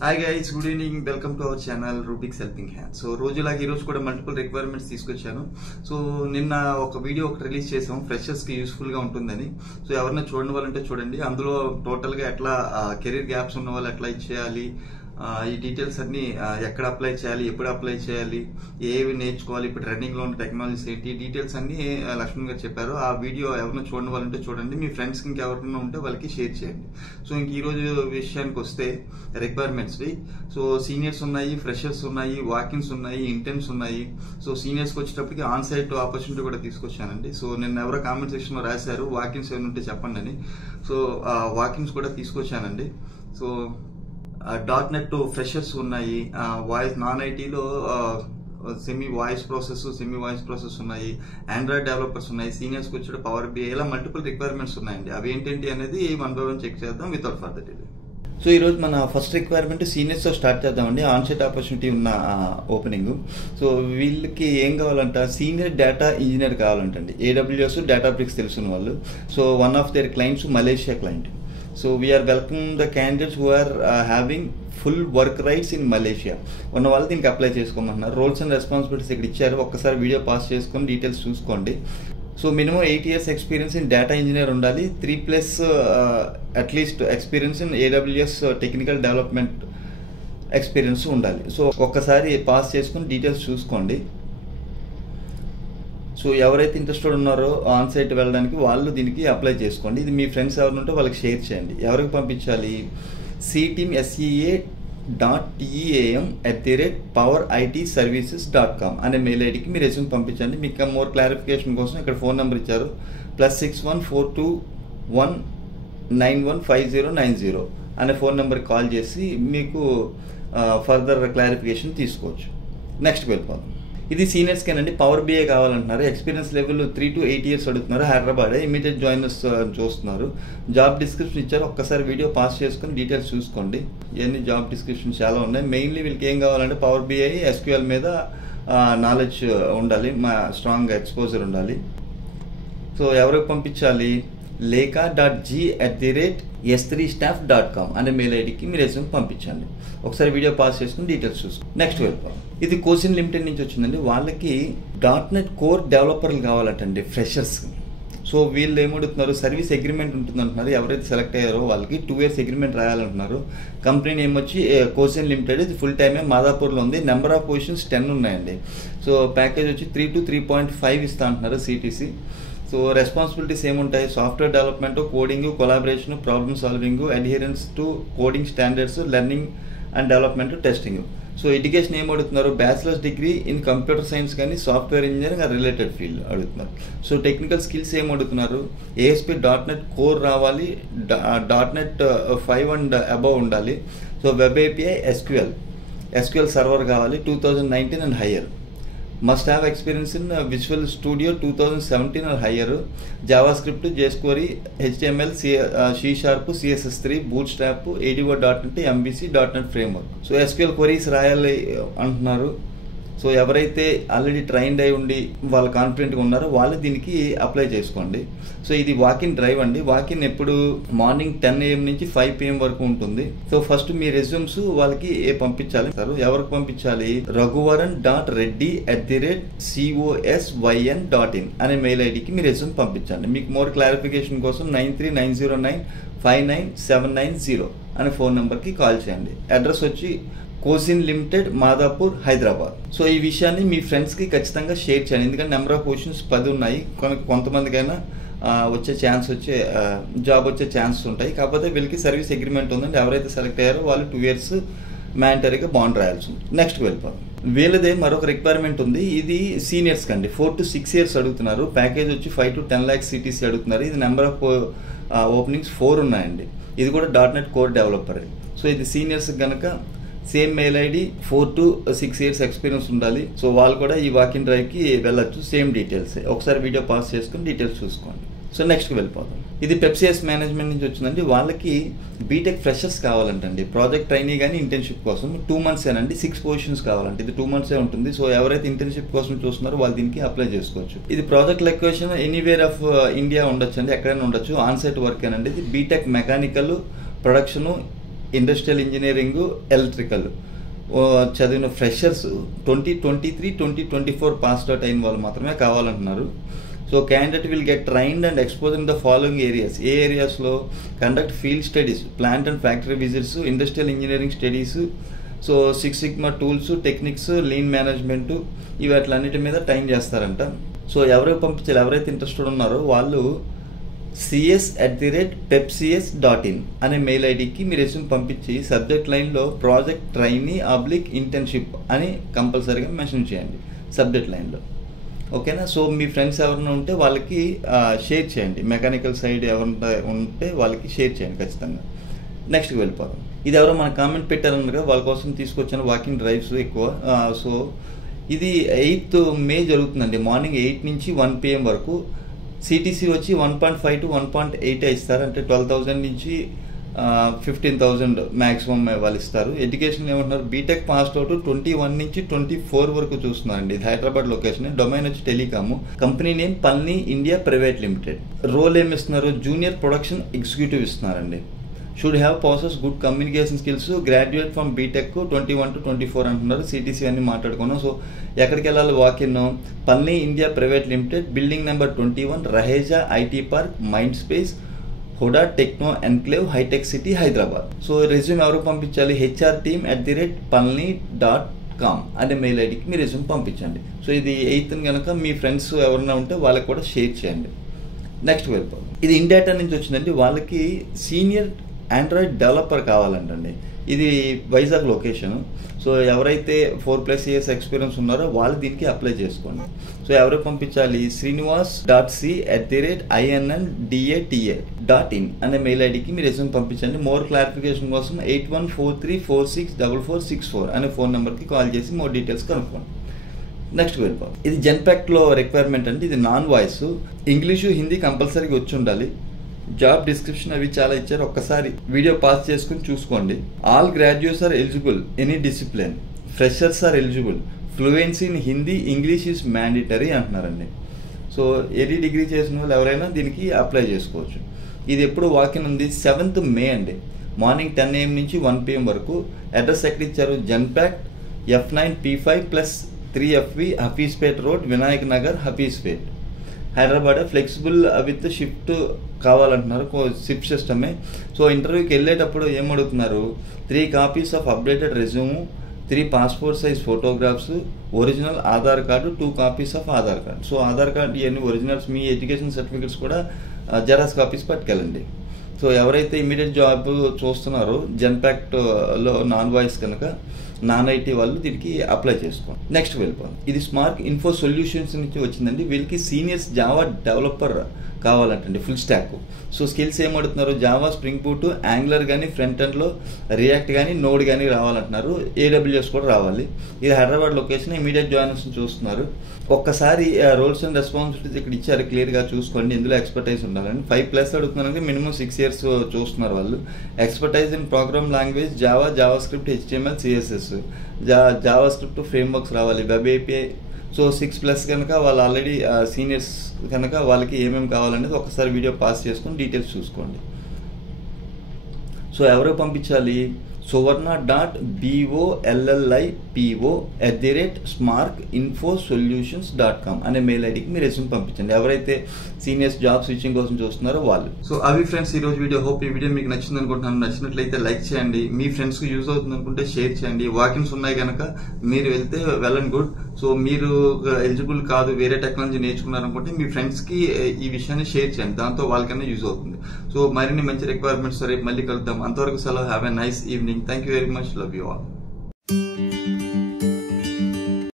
Hi guys, good evening. Welcome to our channel Rubik's Helping Hand. So రోజులాగా ఈ రోజు కూడా multiple requirements తీసుకొచ్చాను. So నిన్న ఒక వీడియో రిలీజ్ చేసాం, ఫ్రెషర్స్ కి యూస్ఫుల్ గా ఉంటుందని. సో ఎవరైనా చూడని వాళ్ళంటే చూడండి. అందులో టోటల్ గా ఎట్లా కెరీర్ గ్యాప్స్ ఉన్న వాళ్ళు ఎట్లా ఇచ్చేయాలి, ఈ డీటెయిల్స్ అన్ని ఎక్కడ అప్లై చేయాలి, ఎప్పుడు అప్లై చేయాలి, ఏవి నేర్చుకోవాలి, ఇప్పుడు రన్నింగ్ లో ఉన్న టెక్నాలజీస్ ఏంటి, డీటెయిల్స్ అన్ని లక్ష్మణ్ గారు చెప్పారు. ఆ వీడియో ఎవరైనా చూడని వాళ్ళంటే చూడండి, మీ ఫ్రెండ్స్ కి ఇంకెవరైనా ఉంటే వాళ్ళకి షేర్ చేయండి. సో ఇంక ఈ రోజు విషయానికి వస్తే రిక్వైర్మెంట్స్ సో సీనియర్స్ ఉన్నాయి, ఫ్రెషర్స్ ఉన్నాయి, వాకిన్స్ ఉన్నాయి, ఇంటర్న్స్ ఉన్నాయి. సో సీనియర్స్ కి వచ్చేటప్పటికి ఆన్ సైట్ ఆపర్చునిటీ కూడా తీసుకొచ్చానండి. సో నిన్న ఎవరో కామెంట్ సెక్షన్ లో రాశారు వాకిన్స్ ఏమైనా ఉంటే చెప్పండి అని. సో వాకిన్స్ కూడా తీసుకొచ్చానండి. సో .NET ఫ్రెషర్స్ ఉన్నాయి, వాయిస్ నాన్ ఐటీలో సెమీ వాయిస్ ప్రాసెస్ ఉన్నాయి, ఆండ్రాయిడ్ డెవలపర్స్ ఉన్నాయి, సీనియర్స్ కి వచ్చే పవర్ BI, ఇలా మల్టిపుల్ రిక్వైర్మెంట్స్ ఉన్నాయండి. అవి ఏంటంటి అనేది 1 by 1 చెక్ చేద్దాం వితౌట్ ఫర్దర్ డిలే. సో ఈరోజు మన ఫస్ట్ రిక్వైర్మెంట్ సీనియర్స్ తో స్టార్ట్ చేద్దామండి. ఆన్సైట్ ఆపర్చునిటీ ఉన్న ఓపెనింగ్. సో వీళ్ళకి ఏం కావాలంట, సీనియర్ డేటా ఇంజనీర్ కావాలంటండి. AWS Databricks తెలుసున్న వాళ్ళు. So one of their clients Malaysia client. So we are welcoming the candidates who are having full work rights in Malaysia. ఉన్న వాళ్ళు దీనికి అప్లై చేసుకోమంటున్నారు. రోల్స్ అండ్ రెస్పాన్సిబిలిటీస్ ఇక్కడ ఇచ్చారు, ఒక్కసారి వీడియో పాస్ చేసుకొని డీటెయిల్స్ చూసుకోండి. So minimum 8 years experience in data engineer ఉండాలి, 3+ at least experience in AWS technical development experience ఉండాలి. సో ఒక్కసారి పాస్ చేసుకొని డీటెయిల్స్ చూసుకోండి. సో ఎవరైతే ఇంట్రెస్టెడ్ ఉన్నారో ఆన్ సైట్ వెళ్ళడానికి వాళ్ళు దీనికి అప్లై చేసుకోండి. ఇది మీ ఫ్రెండ్స్ ఎవరు ఉంటే వాళ్ళకి షేర్ చేయండి. ఎవరికి పంపించాలి, cteam@poweritservices.com అనే మెయిల్ ఐడికి మీ రెజ్యూమ్ పంపించండి. మీకు మోర్ క్లారిఫికేషన్ కోసం ఇక్కడ ఫోన్ నెంబర్ ఇచ్చారు, +6142191590 అనే ఫోన్ నెంబర్కి కాల్ చేసి మీకు ఫర్దర్ క్లారిఫికేషన్ తీసుకోవచ్చు. నెక్స్ట్ వెళ్ళిపోదాం. ఇది సీనియర్స్ కేనండి. పవర్ BI కావాలంటున్నారు. ఎక్స్పీరియన్స్ లెవెల్ 3 to 8 years అడుగుతున్నారు. హైదరాబాద్, ఇమీడియట్ జాయినర్స్ చూస్తున్నారు. జాబ్ డిస్క్రిప్షన్ ఇచ్చారు, ఒక్కసారి వీడియో పాస్ చేసుకుని డీటెయిల్స్ చూసుకోండి. ఇవన్నీ జాబ్ డిస్క్రిప్షన్ చాలా ఉన్నాయి. మెయిన్లీ వీళ్ళకి ఏం కావాలంటే పవర్ BI SQL మీద నాలెడ్జ్ ఉండాలి, మా స్ట్రాంగ్ ఎక్స్పోజర్ ఉండాలి. సో ఎవరికి పంపించాలి, lekha.g@s3staff.com అనే మెయిల్ ఐడికి మీ రెజ్యూమ్ పంపించండి. ఒకసారి వీడియో పాస్ చేసుకుని డీటెయిల్స్ చూసుకోండి. నెక్స్ట్ వెళ్ళిపోతాం. ఇది కోసిన్ లిమిటెడ్ నుంచి వచ్చిందండి. వాళ్ళకి .NET కోర్ డెవలపర్లు కావాలంటండి, ఫ్రెషర్స్. సో వీళ్ళు ఏమడుగుతున్నారు, సర్వీస్ అగ్రిమెంట్ ఉంటుంది అంటున్నారు. ఎవరైతే సెలెక్ట్ అయ్యారో వాళ్ళకి 2 years అగ్రిమెంట్ రాయాలంటున్నారు. కంపెనీ నేమ్ వచ్చి కోసిన్ లిమిటెడ్. ఇది ఫుల్ టైమే మాదాపూర్లో ఉంది. నెంబర్ ఆఫ్ పొజిషన్స్ 10 ఉన్నాయండి. సో ప్యాకేజ్ వచ్చి 3 to 3.5 ఇస్తా అంటున్నారు CTC. సో రెస్పాన్సిబిలిటీస్ ఏముంటాయి, software development, coding, collaboration, problem solving, adherence to coding standards, learning and development, testing. So education ఏం అడుగుతున్నారు, bachelor's degree in computer science కానీ సాఫ్ట్వేర్ ఇంజనీరింగ్ రిలేటెడ్ ఫీల్డ్ అడుగుతున్నారు. So technical skills ఏం అడుగుతున్నారు, ASP.NET core రావాలి, .NET 5 and above ఉండాలి. So web API SQL server కావాలి, 2019 and higher. Must have experience in Visual Studio 2017 or higher, JavaScript, jQuery, HTML, C#, CSS3, Bootstrap, ADO.NET, MVC.NET framework. So SQL queries రాయాలి అంటున్నారు. So ఎవరైతే already trained అయి ఉండి వాళ్ళు కాన్ఫిడెంట్గా ఉన్నారో వాళ్ళు దీనికి అప్లై చేసుకోండి. సో ఇది వాకిన్ డ్రైవ్ అండి. వాకిన్ ఎప్పుడు మార్నింగ్ 10 AM నుంచి 5 PM వరకు ఉంటుంది. సో ఫస్ట్ మీ రెజ్యూమ్స్ వాళ్ళకి పంపించాలి. ఎవరికి పంపించాలి, raghuvaran.reddy@cosyn.in అనే మెయిల్ ఐడికి మీ రెజ్యూమ్ పంపించండి. మీకు మోర్ క్లారిఫికేషన్ కోసం 9390959790 అనే ఫోన్ నెంబర్కి కాల్ చేయండి. అడ్రస్ వచ్చి కోసిన్ లిమిటెడ్, మాదాపూర్, హైదరాబాద్. సో ఈ విషయాన్ని మీ ఫ్రెండ్స్కి ఖచ్చితంగా షేర్ చేయండి. ఎందుకంటే నెంబర్ ఆఫ్ పొజిషన్స్ 10 ఉన్నాయి. కొంతమందికైనా వచ్చే జాబ్ వచ్చే ఛాన్సెస్ ఉంటాయి. కాకపోతే వీళ్ళకి సర్వీస్ అగ్రిమెంట్ ఉందండి. ఎవరైతే సెలెక్ట్ అయ్యారో వాళ్ళు 2 years మ్యాండటరీగా బాండ్ రాయాల్సి ఉంది. నెక్స్ట్ వెళ్ళిపోతాం. వీళ్ళదే మరొక రిక్వైర్మెంట్ ఉంది. ఇది సీనియర్స్ కండి. 4 to 6 years అడుగుతున్నారు. ప్యాకేజ్ వచ్చి 5 to 10 lakhs CTC అడుగుతున్నారు. ఇది నెంబర్ ఆఫ్ ఓపెనింగ్స్ 4 ఉన్నాయండి. ఇది కూడా .NET కోర్ డెవలపర్. సో ఇది సీనియర్స్ కనుక same mail ID, 4 to 6 years experience ఉండాలి. సో వాళ్ళు కూడా ఈ వాకిన్ డ్రైవ్కి వెళ్ళొచ్చు. సేమ్ డీటెయిల్స్ ఒకసారి వీడియో పాస్ చేసుకుని డీటెయిల్స్ చూసుకోండి. సో నెక్స్ట్కి వెళ్ళిపోతాం. ఇది పెప్సిఎస్ మేనేజ్మెంట్ నుంచి వచ్చిందండి. వాళ్ళకి బీటెక్ ఫ్రెషర్స్ కావాలంటండి. ప్రాజెక్ట్ ట్రైనీ కానీ ఇంటర్న్షిప్ కోసం 2 months ఏనండి. 6 positions కావాలంటే ఇది 2 months ఉంటుంది. సో ఎవరైతే ఇంటర్న్షిప్ కోసం చూస్తున్నారో వాళ్ళు దీనికి అప్లై చేసుకోవచ్చు. ఇది project location anywhere of India ఉండొచ్చు అండి, ఎక్కడైనా ఉండొచ్చు. ఆన్ సైట్ వర్క్ ఏనండి. ఇది B Tech mechanical, production, industrial engineering, electrical చదివిన ఫ్రెషర్స్ 2023-2024 పాస్ అవుట్ అయిన వాళ్ళు మాత్రమే కావాలంటున్నారు. So candidate will get trained and expose in the following areas. ఏ ఏరియాస్లో? Conduct field studies, plant and factory visits, industrial engineering studies, so 6 Sigma tools, techniques, lean management, ఇవి అట్లన్నిటి మీద టైం చేస్తారంట. సో ఎవరికి పంపించాలి? ఎవరైతే ఇంట్రెస్టెడ్ ఉన్నారో వాళ్ళు cs@pepcs.in అనే మెయిల్ ఐడికి మీ రెజ్యూమ్ పంపించి సబ్జెక్ట్ లైన్లో ప్రాజెక్ట్ ట్రైనీ ఇంటర్న్షిప్ అని కంపల్సరీగా మెన్షన్ చేయండి సబ్జెక్ట్ లైన్లో. ఓకేనా? సో మీ ఫ్రెండ్స్ ఎవరైనా ఉంటే వాళ్ళకి షేర్ చేయండి. మెకానికల్ సైడ్ ఎవరైనా ఉంటే వాళ్ళకి షేర్ చేయండి ఖచ్చితంగా. నెక్స్ట్కి వెళ్ళిపోదాం. ఇది ఎవరో మన కామెంట్ పెట్టారన్నగా వాళ్ళ కోసం తీసుకొచ్చిన వాకింగ్ డ్రైవ్స్ ఎక్కువ. సో ఇది 8th May జరుగుతుందండి. మార్నింగ్ 8 నుంచి 1 PM వరకు. సిటీసీ వచ్చి 1.5 to 1.8 ఇస్తారు. అంటే 12,000 నుంచి 15,000 మ్యాక్సిమం వాళ్ళు ఇస్తారు. ఎడ్యుకేషన్ ఏమంటున్నారు? బీటెక్ పాస్డ్ అవుట్ 21 నుంచి 24 వరకు చూస్తున్నారండి. ఇది హైదరాబాద్ లొకేషన్. డొమైన్ వచ్చి telecom. Company name Palni India private limited. Role ఏమి ఇస్తున్నారు? జూనియర్ ప్రొడక్షన్ ఎగ్జిక్యూటివ్ ఇస్తున్నారండి. Should have possess good communication skills, graduate from B Tech 21 to 24 అంటున్నారు. సిటీసీ అన్ని మాట్లాడుకున్నాం. సో ఎక్కడికి వెళ్ళాలి? Walk in Palni India private limited, building number 21, Raheja IT park, mind space, HUDA techno enclave, hitech city, Hyderabad. So resume ఎవరు పంపించాలి? hr@palni.com అనే mail ఐడికి మీ రెజ్యూమ్ పంపించండి. సో ఇది 8th కనుక మీ ఫ్రెండ్స్ ఎవరైనా ఉంటే వాళ్ళకి కూడా షేర్ చేయండి. నెక్స్ట్ వెళ్ళిపోదాం. ఇది ఇండేటా నుంచి వచ్చిందండి. వాళ్ళకి సీనియర్ ఆండ్రాయిడ్ డెవలపర్ కావాలంటండి. ఇది వైజాగ్ లొకేషన్. సో ఎవరైతే 4+ years ఎక్స్పీరియన్స్ ఉన్నారో వాళ్ళు దీనికి అప్లై చేసుకోండి. సో ఎవరు పంపించాలి? srinivas.c@innda.in అనే మెయిల్ ఐడికి మీరు రెజ్యూమ్ పంపించండి. మోర్ క్లారిఫికేషన్ కోసం 8143464464 అనే ఫోన్ నెంబర్కి కాల్ చేసి మోర్ డీటెయిల్స్ కనుక్కోండి. నెక్స్ట్ వెళ్ళిపోవాలి. ఇది జెన్పాక్ట్లో రిక్వైర్మెంట్ అండి. ఇది నాన్ వాయిస్. ఇంగ్లీషు, హిందీ కంపల్సరీగా వచ్చి ఉండాలి. జాబ్ డిస్క్రిప్షన్ అవి చాలా ఇచ్చారు. ఒక్కసారి వీడియో పాస్ చేసుకుని చూసుకోండి. All graduates are eligible any discipline, freshers are eligible, fluency in Hindi, English is mandatory అంటున్నారండి. సో ఎనీ డిగ్రీ చేసిన వాళ్ళు ఎవరైనా దీనికి అప్లై చేసుకోవచ్చు. ఇది ఎప్పుడు వాకిన్ ఉంది? 7th May అండి. మార్నింగ్ 10 AM నుంచి 1 PM వరకు. అడ్రస్ ఎక్కడ ఇచ్చారు? Genpact F9P5+3FV, Hafeezpet road, Vinayak Nagar, Hafeezpet, Hyderabad. Flexible with shift కావాలంటున్నారు. షిఫ్ట్ సిస్టమే. సో ఇంటర్వ్యూకి వెళ్ళేటప్పుడు ఏమడుగుతున్నారు? 3 copies of updated resume, 3 passport size photographs, original Aadhaar card, 2 copies of Aadhaar card. So Aadhaar card ఇవన్నీ ఒరిజినల్స్, మీ ఎడ్యుకేషన్ సర్టిఫికేట్స్ కూడా జెరాక్స్ కాపీస్ పట్టుకెళ్ళండి. సో ఎవరైతే ఇమీడియట్ జాబ్ చూస్తున్నారో జెన్పాక్ట్లో నాన్ వాయిస్ కనుక నాన్ ఐటీ వాళ్ళు దీనికి అప్లై చేసుకోండి. నెక్స్ట్ వెళ్ళిపోండి. ఇది స్మార్ట్ ఇన్ఫో సొల్యూషన్స్ నుంచి వచ్చిందండి. వీళ్ళకి సీనియర్స్ జావా డెవలపర్ కావాలంటండి, ఫుల్ స్టాక్. సో స్కిల్స్ ఏమడుతున్నారు? జావా, స్ప్రింగ్ బూట్, యాంగ్లర్ కానీ, ఫ్రంట్ ఎండ్లో రియాక్ట్ కానీ, నోడ్ కానీ రావాలంటున్నారు. AWS కూడా రావాలి. ఇది హైదరాబాద్ లొకేషన్. ఇమీడియట్ జాయినర్స్ చూస్తున్నారు. ఒక్కసారి రోల్స్ అండ్ రెస్పాన్సిబిలిటీస్ ఇక్కడ ఇచ్చారు, క్లియర్గా చూసుకోండి. ఇందులో ఎక్స్పర్టైజ్ ఉండాలండి. 5+ అడుగుతున్నారంటే మినిమం 6 years చూస్తున్నారు వాళ్ళు. Expertise in program language Java, Java script, HTML, CSS, Java script frameworks రావాలి, వెబ్ API. సో 6+ కనుక వాళ్ళు ఆల్రెడీ సీనియర్స్ కనుక వాళ్ళకి ఏమేమి కావాలనేది ఒకసారి వీడియో పాస్ చేసుకొని డీటెయిల్స్ చూసుకోండి. సో ఎవరు పంపించాలి? suvarna.bollipo@smarkinfosolutions.com అనే మెయిల్ ఐడికి మీరు రెజ్యూమ్ పంపించండి. ఎవరైతే సీనియర్స్ జాబ్ స్విచ్చింగ్ కోసం చూస్తున్నారో వాళ్ళు. సో అవి ఫ్రెండ్స్ ఈరోజు వీడియో. హోప్ ఈ వీడియో మీకు నచ్చింది అనుకుంటున్నాను. నచ్చినట్లయితే లైక్ చేయండి. మీ ఫ్రెండ్స్కి యూజ్ అవుతుంది అనుకుంటే షేర్ చేయండి. వాకిన్స్ ఉన్నాయి కనుక మీరు వెళ్తే వెల్ అండ్ గుడ్. సో మీరు ఎలిజిబుల్ కాదు, వేరే టెక్నాలజీ నేర్చుకున్నారనుకుంటే మీ ఫ్రెండ్స్కి ఈ విషయాన్ని షేర్ చేయండి. దాంతో వాళ్ళకన్నా యూజ్ అవుతుంది. సో మరిన్ని మంచి రిక్వైర్మెంట్స్ రేపు మళ్ళీ కలుద్దాం. అంతవరకు సెలవు. Have a nice evening. Thank you very much. Love you all.